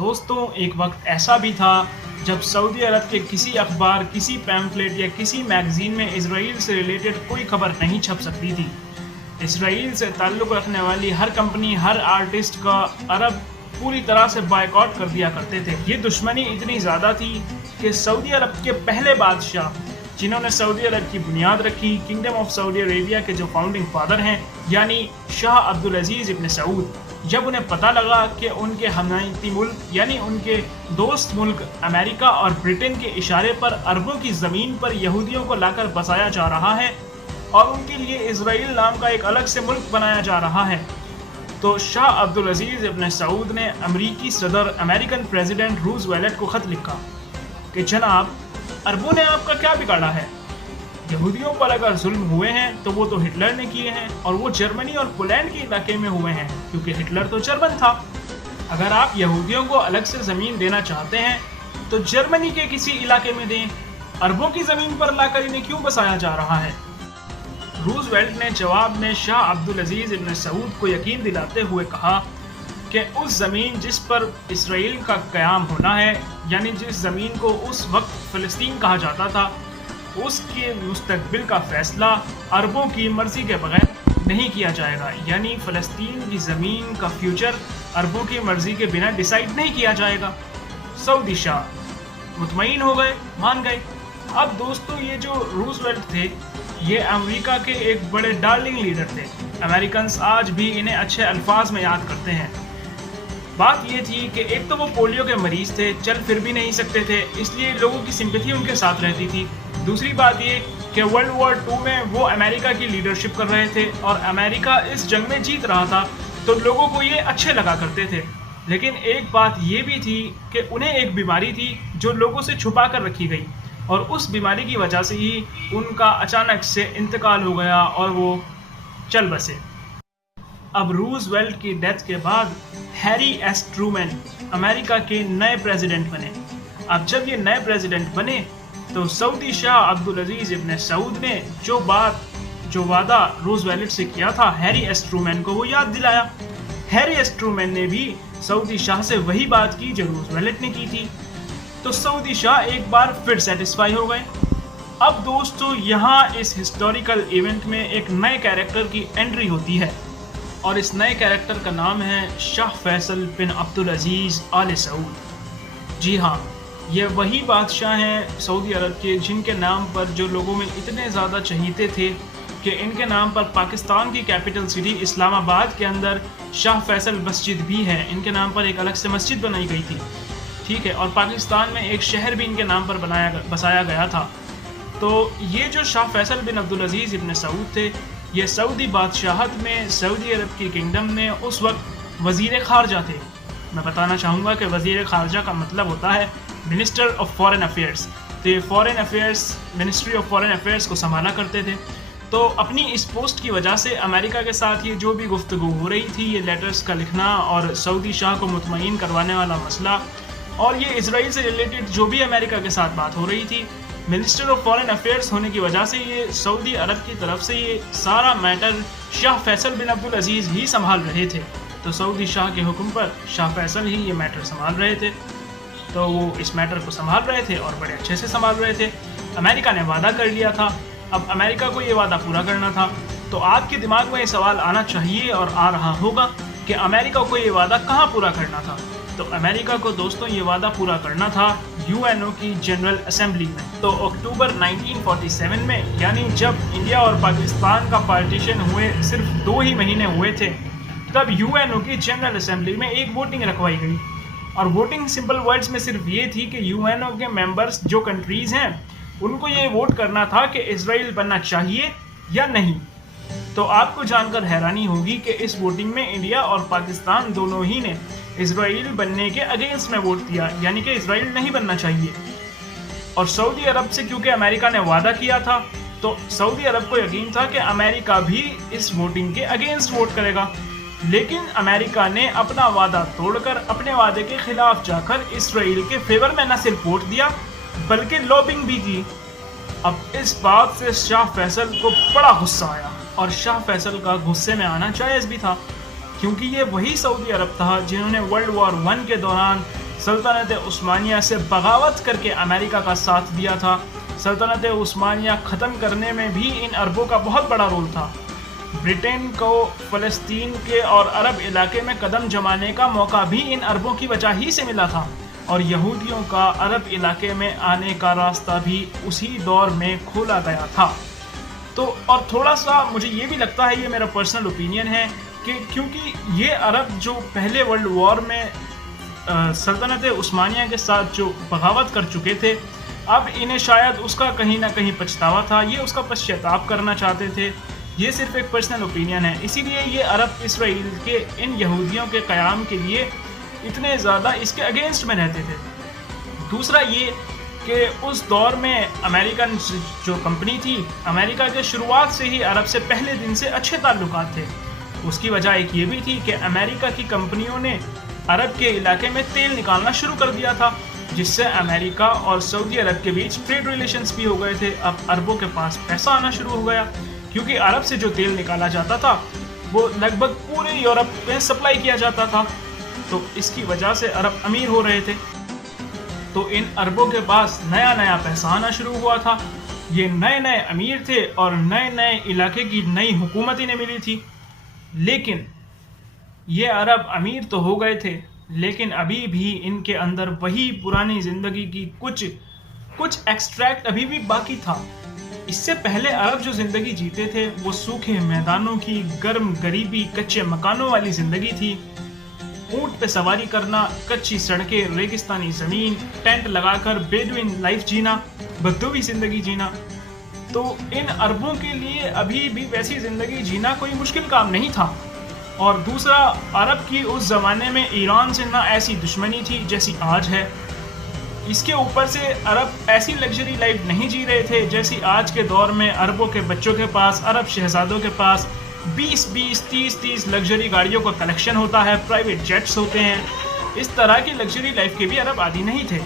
दोस्तों, एक वक्त ऐसा भी था जब सऊदी अरब के किसी अखबार, किसी पैम्फलेट या किसी मैगज़ीन में इजराइल से रिलेटेड कोई खबर नहीं छप सकती थी। इसराइल से ताल्लुक़ रखने वाली हर कंपनी, हर आर्टिस्ट का अरब पूरी तरह से बायकॉट कर दिया करते थे। ये दुश्मनी इतनी ज़्यादा थी कि सऊदी अरब के पहले बादशाह, जिन्होंने सऊदी अरब की बुनियाद रखी, किंगडम ऑफ सऊदी अरेबिया के जो फाउंडिंग फादर हैं, यानी शाह अब्दुल अजीज़ इब्न सऊद, जब उन्हें पता लगा कि उनके हमायती मुल्क यानी उनके दोस्त मुल्क अमेरिका और ब्रिटेन के इशारे पर अरबों की ज़मीन पर यहूदियों को लाकर बसाया जा रहा है और उनके लिए इजराइल नाम का एक अलग से मुल्क बनाया जा रहा है, तो शाह अब्दुल अजीज़ इब्न सऊद ने अमरीकी सदर अमेरिकन प्रेसिडेंट रूज़वेल्ट को ख़त लिखा कि जनाब, अरबों ने आपका क्या बिगाड़ा है? यहूदियों पर अगर जुल्म हुए हैं तो वो तो हिटलर ने किए हैं, और वो जर्मनी और पोलैंड के इलाके में हुए हैं क्योंकि हिटलर तो जर्मन था। अगर आप यहूदियों को अलग से ज़मीन देना चाहते हैं तो जर्मनी के किसी इलाके में दें, अरबों की ज़मीन पर लाकर इन्हें क्यों बसाया जा रहा है? रूज़वेल्ट ने जवाब में शाह अब्दुल अजीज़ इब्न सऊद को यकीन दिलाते हुए कहा कि उस ज़मीन जिस पर इसराइल का क़याम होना है, यानी जिस ज़मीन को उस वक्त फ़लस्तीन कहा जाता था, उसके मुस्तकबिल का फ़ैसला अरबों की मर्ज़ी के बगैर नहीं किया जाएगा। यानी फ़लस्तीन की ज़मीन का फ्यूचर अरबों की मर्ज़ी के बिना डिसाइड नहीं किया जाएगा। सऊदी शाह मुतमईन हो गए, मान गए। अब दोस्तों, ये जो रूज़वेल्ट थे, ये अमेरिका के एक बड़े डार्लिंग लीडर थे। अमेरिकन्स आज भी इन्हें अच्छे अल्फाज में याद करते हैं। बात ये थी कि एक तो वो पोलियो के मरीज़ थे, चल फिर भी नहीं सकते थे, इसलिए लोगों की सिंपैथी उनके साथ रहती थी। दूसरी बात ये कि वर्ल्ड वॉर 2 में वो अमेरिका की लीडरशिप कर रहे थे और अमेरिका इस जंग में जीत रहा था, तो लोगों को ये अच्छे लगा करते थे। लेकिन एक बात ये भी थी कि उन्हें एक बीमारी थी जो लोगों से छुपा कर रखी गई, और उस बीमारी की वजह से ही उनका अचानक से इंतकाल हो गया और वो चल बसे। अब रूज़वेल्ट की डेथ के बाद हैरी एस ट्रूमैन अमेरिका के नए प्रेसिडेंट बने। अब जब ये नए प्रेसिडेंट बने तो सऊदी शाह अब्दुल अजीज़ इब्न सऊद ने जो वादा रूज़वेल्ट से किया था हैरी एस ट्रूमैन को, वो याद दिलाया। हैरी एस ट्रूमैन ने भी सऊदी शाह से वही बात की जो रूज़वेल्ट ने की थी, तो सऊदी शाह एक बार फिर सेटिस्फाई हो गए। अब दोस्तों, यहाँ इस हिस्टोरिकल इवेंट में एक नए कैरेक्टर की एंट्री होती है, और इस नए कैरेक्टर का नाम है शाह फैसल बिन अब्दुल अजीज़ आल सऊद। जी हाँ, ये वही बादशाह हैं सऊदी अरब के जिनके नाम पर जो लोगों में इतने ज़्यादा चहीते थे कि इनके नाम पर पाकिस्तान की कैपिटल सिटी इस्लामाबाद के अंदर शाह फैसल मस्जिद भी है। इनके नाम पर एक अलग से मस्जिद बनाई गई थी, ठीक है, और पाकिस्तान में एक शहर भी इनके नाम पर बसाया गया था। तो ये जो शाह फैसल बिन अब्दुल अजीज़ इब्न सऊद थे, ये सऊदी बादशाहत में, सऊदी अरब की किंगडम में उस वक्त वज़ीर ख़ारजा थे। मैं बताना चाहूँगा कि वज़ीर ख़ारजा का मतलब होता है मिनिस्टर ऑफ फॉरेन अफेयर्स। तो ये foreign affairs, ministry of foreign affairs को संभाला करते थे। तो अपनी इस पोस्ट की वजह से अमेरिका के साथ ये जो भी गुफ्तगू हो रही थी, ये लेटर्स का लिखना और सऊदी शाह को मुतमईन करवाने वाला मसला, और ये इसराइल से रिलेटेड जो भी अमेरिका के साथ बात हो रही थी, मिनिस्टर ऑफ फॉरेन अफेयर्स होने की वजह से ये सऊदी अरब की तरफ से ये सारा मैटर शाह फैसल बिन अब्दुल अजीज़ ही संभाल रहे थे। तो सऊदी शाह के हुक्म पर शाह फैसल ही ये मैटर संभाल रहे थे। तो वो इस मैटर को संभाल रहे थे और बड़े अच्छे से संभाल रहे थे। अमेरिका ने वादा कर लिया था, अब अमेरिका को ये वादा पूरा करना था। तो आपके दिमाग में ये सवाल आना चाहिए और आ रहा होगा कि अमेरिका को ये वादा कहाँ पूरा करना था। तो अमेरिका को दोस्तों ये वादा पूरा करना था यूएनओ की जनरल असेंबली में। तो अक्टूबर 1947 में, यानी जब इंडिया और पाकिस्तान का पार्टीशन हुए सिर्फ 2 ही महीने हुए थे, तब यूएनओ की जनरल असेंबली में एक वोटिंग रखवाई गई। और वोटिंग सिंपल वर्ड्स में सिर्फ ये थी कि यूएनओ के मेंबर्स जो कंट्रीज़ हैं, उनको ये वोट करना था कि इजराइल बनना चाहिए या नहीं। तो आपको जानकर हैरानी होगी कि इस वोटिंग में इंडिया और पाकिस्तान दोनों ही ने इजराइल बनने के अगेंस्ट में वोट दिया, यानी कि इजराइल नहीं बनना चाहिए। और सऊदी अरब से क्योंकि अमेरिका ने वादा किया था, तो सऊदी अरब को यकीन था कि अमेरिका भी इस वोटिंग के अगेंस्ट वोट करेगा। लेकिन अमेरिका ने अपना वादा तोड़कर, अपने वादे के खिलाफ जाकर इजराइल के फेवर में न सिर्फ वोट दिया बल्कि लॉबिंग भी की। अब इस बात से शाह फैसल को बड़ा गुस्सा आया, और शाह फैसल का गुस्से में आना जायज़ भी था, क्योंकि ये वही सऊदी अरब था जिन्होंने वर्ल्ड वॉर 1 के दौरान सल्तनत उस्मानिया से बगावत करके अमेरिका का साथ दिया था। सल्तनत उस्मानिया ख़त्म करने में भी इन अरबों का बहुत बड़ा रोल था। ब्रिटेन को फ़लस्तीन के और अरब इलाके में कदम जमाने का मौका भी इन अरबों की वजह ही से मिला था, और यहूदियों का अरब इलाके में आने का रास्ता भी उसी दौर में खोला गया था। तो और थोड़ा सा मुझे ये भी लगता है, ये मेरा पर्सनल ओपिनियन है, कि क्योंकि ये अरब जो पहले वर्ल्ड वॉर में सल्तनत उस्मानिया के साथ जो बगावत कर चुके थे, अब इन्हें शायद उसका कहीं ना कहीं पछतावा था, ये उसका पश्चाताप करना चाहते थे। ये सिर्फ एक पर्सनल ओपिनियन है, इसीलिए ये अरब इसराइल के इन यहूदियों के क़याम के लिए इतने ज़्यादा इसके अगेंस्ट में रहते थे। दूसरा ये कि उस दौर में अमेरिकन जो कंपनी थी, अमेरिका के शुरुआत से ही अरब से पहले दिन से अच्छे ताल्लुकात थे। उसकी वजह एक ये भी थी कि अमेरिका की कंपनियों ने अरब के इलाके में तेल निकालना शुरू कर दिया था, जिससे अमेरिका और सऊदी अरब के बीच ट्रेड रिलेशंस भी हो गए थे। अब अरबों के पास पैसा आना शुरू हो गया, क्योंकि अरब से जो तेल निकाला जाता था वो लगभग पूरे यूरोप में सप्लाई किया जाता था, तो इसकी वजह से अरब अमीर हो रहे थे। तो इन अरबों के पास नया नया पैसा आना शुरू हुआ था, ये नए नए अमीर थे और नए नए इलाके की नई हुकूमत इन्हें मिली थी। लेकिन ये अरब अमीर तो हो गए थे, लेकिन अभी भी इनके अंदर वही पुरानी ज़िंदगी की कुछ एक्सट्रैक्ट अभी भी बाकी था। इससे पहले अरब जो ज़िंदगी जीते थे वो सूखे मैदानों की, गर्म गरीबी, कच्चे मकानों वाली ज़िंदगी थी। ऊँट पे सवारी करना, कच्ची सड़कें, रेगिस्तानी ज़मीन, टेंट लगाकर बेडुइन लाइफ जीना, बदूवी ज़िंदगी जीना। तो इन अरबों के लिए अभी भी वैसी ज़िंदगी जीना कोई मुश्किल काम नहीं था। और दूसरा, अरब की उस ज़माने में ईरान से ना ऐसी दुश्मनी थी जैसी आज है। इसके ऊपर से अरब ऐसी लग्जरी लाइफ नहीं जी रहे थे जैसी आज के दौर में अरबों के बच्चों के पास, अरब शहजादों के पास 20-20, 30-30 लग्जरी गाड़ियों का कलेक्शन होता है, प्राइवेट जेट्स होते हैं। इस तरह की लग्जरी लाइफ के भी अरब आदी नहीं थे।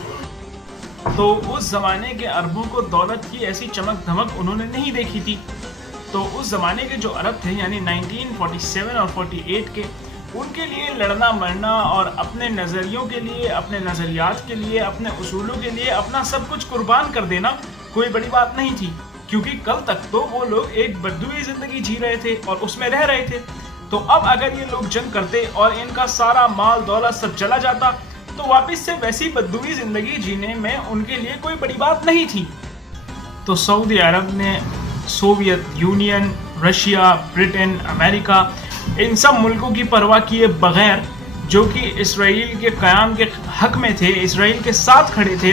तो उस ज़माने के अरबों को दौलत की ऐसी चमक धमक उन्होंने नहीं देखी थी। तो उस ज़माने के जो अरब थे, यानी 1947 और 48 के, उनके लिए लड़ना मरना और अपने नज़रियों के लिए, अपने नज़रियात के लिए, अपने उसूलों के लिए अपना सब कुछ कुर्बान कर देना कोई बड़ी बात नहीं थी, क्योंकि कल तक तो वो लोग एक बददुई ज़िंदगी जी रहे थे और उसमें रह रहे थे। तो अब अगर ये लोग जंग करते और इनका सारा माल दौलत सब चला जाता, तो वापस से वैसी बददुई ज़िंदगी जीने में उनके लिए कोई बड़ी बात नहीं थी। तो सऊदी अरब ने Soviet Union, Russia, Britain, America, इन सब मुल्कों की परवाह किए बगैर, जो कि इसराइल के क़याम के हक़ में थे, इसराइल के साथ खड़े थे,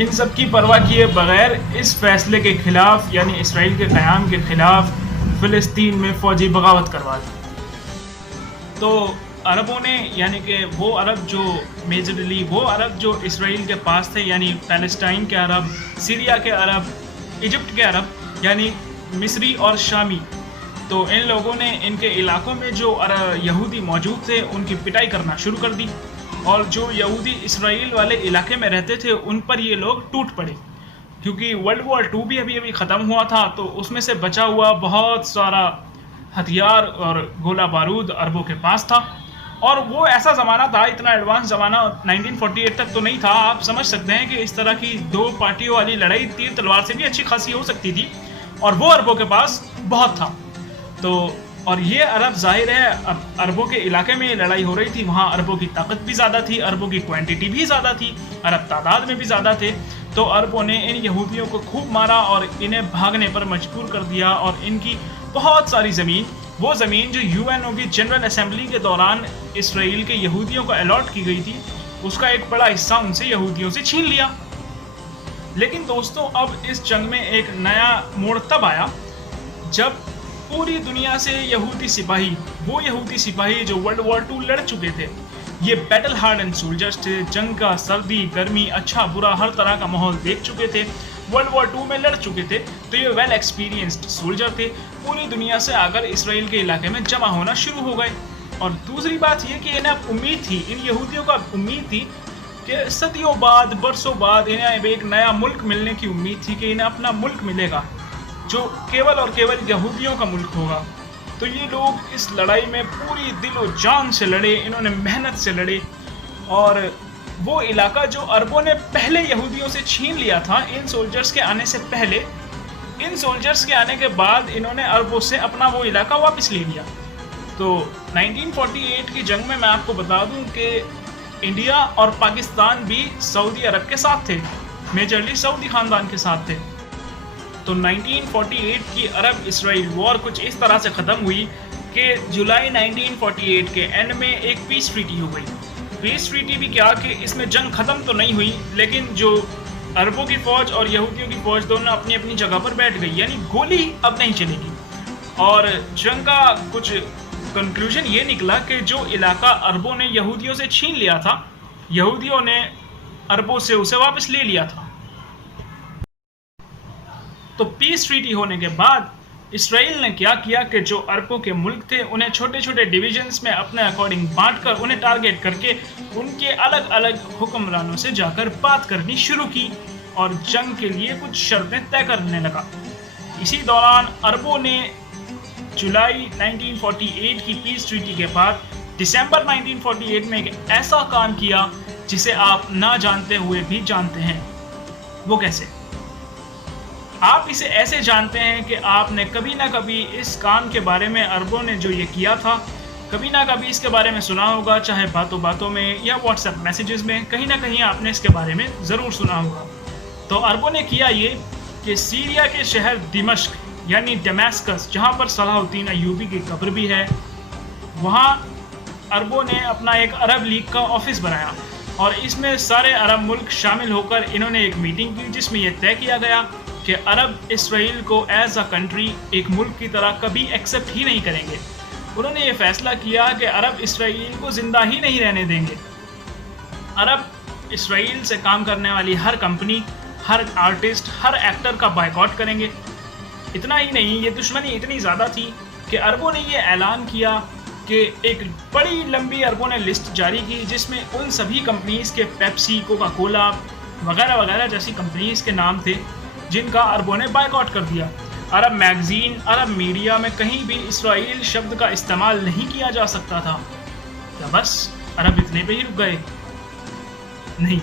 इन सब की परवाह किए बगैर इस फैसले के ख़िलाफ़, यानी इसराइल के क़याम के ख़िलाफ़ फ़लस्तीन में फ़ौजी बगावत करवा दी। तो अरबों ने, यानी कि वो अरब जो मेजरली वो अरब जो इसराइल के पास थे, यानी पैलेस्टाइन के अरब, सीरिया के अरब, इजिप्ट के अरब, यानी मिस्री और शामी, तो इन लोगों ने इनके इलाकों में जो यहूदी मौजूद थे उनकी पिटाई करना शुरू कर दी, और जो यहूदी इसराइल वाले इलाके में रहते थे उन पर ये लोग टूट पड़े, क्योंकि वर्ल्ड वॉर 2 भी अभी ख़त्म हुआ था। तो उसमें से बचा हुआ बहुत सारा हथियार और गोला बारूद अरबों के पास था, और वो ऐसा ज़माना था, इतना एडवांस ज़माना 1948 तक तो नहीं था। आप समझ सकते हैं कि इस तरह की दो पार्टियों वाली लड़ाई तीर तलवार से भी अच्छी खासी हो सकती थी, और वो अरबों के पास बहुत था। तो और ये अरब, जाहिर है अब अरबों के इलाके में ये लड़ाई हो रही थी, वहाँ अरबों की ताकत भी ज़्यादा थी, अरबों की क्वांटिटी भी ज़्यादा थी, अरब तादाद में भी ज़्यादा थे। तो अरबों ने इन यहूदियों को खूब मारा और इन्हें भागने पर मजबूर कर दिया, और इनकी बहुत सारी ज़मीन, वो ज़मीन जो यूएनओ की जनरल असेंबली के दौरान इसराइल के यहूदियों को अलॉट की गई थी, उसका एक बड़ा हिस्सा उनसे यहूदियों से छीन लिया। लेकिन दोस्तों, अब इस जंग में एक नया मोड़ तब आया जब पूरी दुनिया से यहूदी सिपाही, वो यहूदी सिपाही जो वर्ल्ड वॉर 2 लड़ चुके थे, ये बैटल हार्डन सोल्जर्स थे, जंग का सर्दी गर्मी अच्छा बुरा हर तरह का माहौल देख चुके थे, वर्ल्ड वॉर 2 में लड़ चुके थे, तो ये वेल एक्सपीरियंस्ड सोल्जर थे। पूरी दुनिया से आकर इसराइल के इलाके में जमा होना शुरू हो गए। और दूसरी बात ये कि इन्हें अब उम्मीद थी, इन यहूदियों को उम्मीद थी कि सदियों बाद, बरसों बाद इन्हें एक नया मुल्क मिलने की उम्मीद थी, कि इन्हें अपना मुल्क मिलेगा जो केवल और केवल यहूदियों का मुल्क होगा। तो ये लोग इस लड़ाई में पूरी दिल और जान से लड़े, इन्होंने मेहनत से लड़े, और वो इलाका जो अरबों ने पहले यहूदियों से छीन लिया था इन सोल्जर्स के आने से पहले, इन सोल्जर्स के आने के बाद इन्होंने अरबों से अपना वो इलाका वापस ले लिया। तो 1948 की जंग में मैं आपको बता दूं कि इंडिया और पाकिस्तान भी सऊदी अरब के साथ थे, मेजरली सऊदी ख़ानदान के साथ थे। तो 1948 की अरब इसराइल वॉर कुछ इस तरह से ख़त्म हुई कि जुलाई 1948 के एंड में एक पीस ट्रीटी हो गई। पीस ट्रीटी भी क्या कि इसमें जंग ख़त्म तो नहीं हुई, लेकिन जो अरबों की फ़ौज और यहूदियों की फ़ौज दोनों अपनी अपनी जगह पर बैठ गई, यानी गोली अब नहीं चलेगी। और जंग का कुछ कंक्लूजन ये निकला कि जो इलाका अरबों ने यहूदियों से छीन लिया था, यहूदियों ने अरबों से उसे वापस ले लिया था। तो पीस ट्रीटी होने के बाद इसराइल ने क्या किया कि जो अरबों के मुल्क थे उन्हें छोटे छोटे डिवीजन्स में अपने अकॉर्डिंग बांटकर उन्हें टारगेट करके उनके अलग अलग हुक्मरानों से जाकर बात करनी शुरू की और जंग के लिए कुछ शर्तें तय करने लगा। इसी दौरान अरबों ने जुलाई 1948 की पीस ट्रीटी के बाद दिसंबर 1948 में एक ऐसा काम किया जिसे आप ना जानते हुए भी जानते हैं। वो कैसे? आप इसे ऐसे जानते हैं कि आपने कभी ना कभी इस काम के बारे में, अरबों ने जो ये किया था, कभी ना कभी इसके बारे में सुना होगा, चाहे बातों बातों में या व्हाट्सएप मैसेजेस में, कहीं ना कहीं आपने इसके बारे में ज़रूर सुना होगा। तो अरबों ने किया ये कि सीरिया के शहर दिमश्क यानी डमस्कस, जहाँ पर सलाहुद्दीन अय्यूबी की कब्र भी है, वहाँ अरबों ने अपना एक अरब लीग का ऑफिस बनाया और इसमें सारे अरब मुल्क शामिल होकर इन्होंने एक मीटिंग की जिसमें यह तय किया गया कि अरब इसराइल को एज अ कंट्री, एक मुल्क की तरह कभी एक्सेप्ट ही नहीं करेंगे। उन्होंने ये फैसला किया कि अरब इसराइल को ज़िंदा ही नहीं रहने देंगे। अरब इसराइल से काम करने वाली हर कंपनी, हर आर्टिस्ट, हर एक्टर का बायकॉट करेंगे। इतना ही नहीं, ये दुश्मनी इतनी ज़्यादा थी कि अरबों ने ये ऐलान किया कि एक बड़ी लंबी अरबों ने लिस्ट जारी की जिसमें उन सभी कंपनीज़ के पेप्सी, कोका कोला वगैरह वगैरह जैसी कंपनीज़ के नाम थे जिनका अरबों ने बायकॉट कर दिया। अरब मैगज़ीन, अरब मीडिया में कहीं भी इसराइल शब्द का इस्तेमाल नहीं किया जा सकता था। या बस अरब इतने पे ही रुक गए? नहीं,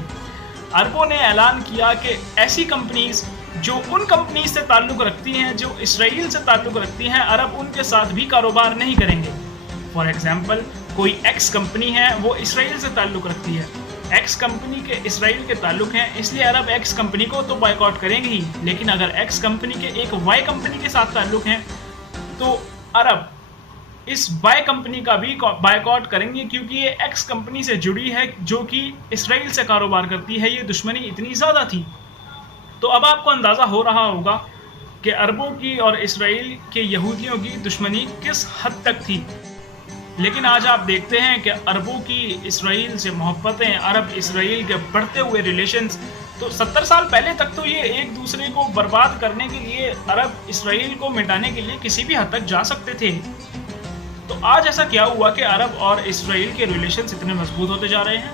अरबों ने ऐलान किया कि ऐसी कंपनीज़ जो उन कंपनीज से ताल्लुक़ रखती हैं, जो इसराइल से ताल्लुक़ रखती हैं, अरब उनके साथ भी कारोबार नहीं करेंगे। फॉर एग्ज़ाम्पल, कोई एक्स कंपनी है, वो इसराइल से ताल्लुक़ रखती है, एक्स कंपनी के इसराइल के ताल्लुक़ हैं, इसलिए अरब एक्स कंपनी को तो बायकॉट करेंगे ही, लेकिन अगर एक्स कंपनी के एक वाई कंपनी के साथ ताल्लुक़ हैं तो अरब इस वाई कंपनी का भी बायकॉट करेंगे, क्योंकि ये एक्स कंपनी से जुड़ी है जो कि इसराइल से कारोबार करती है। ये दुश्मनी इतनी ज़्यादा थी। तो अब आपको अंदाज़ा हो रहा होगा कि अरबों की और इसराइल के यहूदियों की दुश्मनी किस हद तक थी। लेकिन आज आप देखते हैं कि अरबों की इसराइल से मोहब्बतें, अरब इसराइल के बढ़ते हुए रिलेशंस, तो 70 साल पहले तक तो ये एक दूसरे को बर्बाद करने के लिए, अरब इसराइल को मिटाने के लिए किसी भी हद तक जा सकते थे। तो आज ऐसा क्या हुआ कि अरब और इसराइल के रिलेशंस इतने मजबूत होते जा रहे हैं?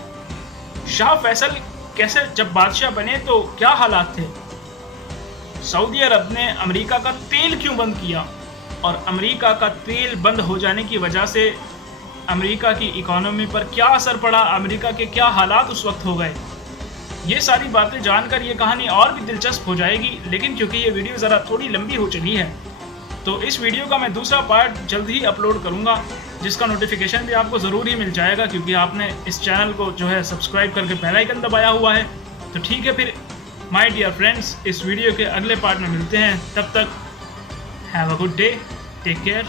शाह फैसल कैसे जब बादशाह बने तो क्या हालात थे? सऊदी अरब ने अमेरिका का तेल क्यों बंद किया और अमेरिका का तेल बंद हो जाने की वजह से अमेरिका की इकोनॉमी पर क्या असर पड़ा, अमेरिका के क्या हालात उस वक्त हो गए? ये सारी बातें जानकर ये कहानी और भी दिलचस्प हो जाएगी, लेकिन क्योंकि ये वीडियो ज़रा थोड़ी लंबी हो चली है तो इस वीडियो का मैं दूसरा पार्ट जल्द ही अपलोड करूँगा, जिसका नोटिफिकेशन भी आपको ज़रूर ही मिल जाएगा, क्योंकि आपने इस चैनल को जो है सब्सक्राइब करके बेल आइकन दबाया हुआ है। तो ठीक है फिर माय डियर फ्रेंड्स, इस वीडियो के अगले पार्ट में मिलते हैं। तब तक have a good day, take care.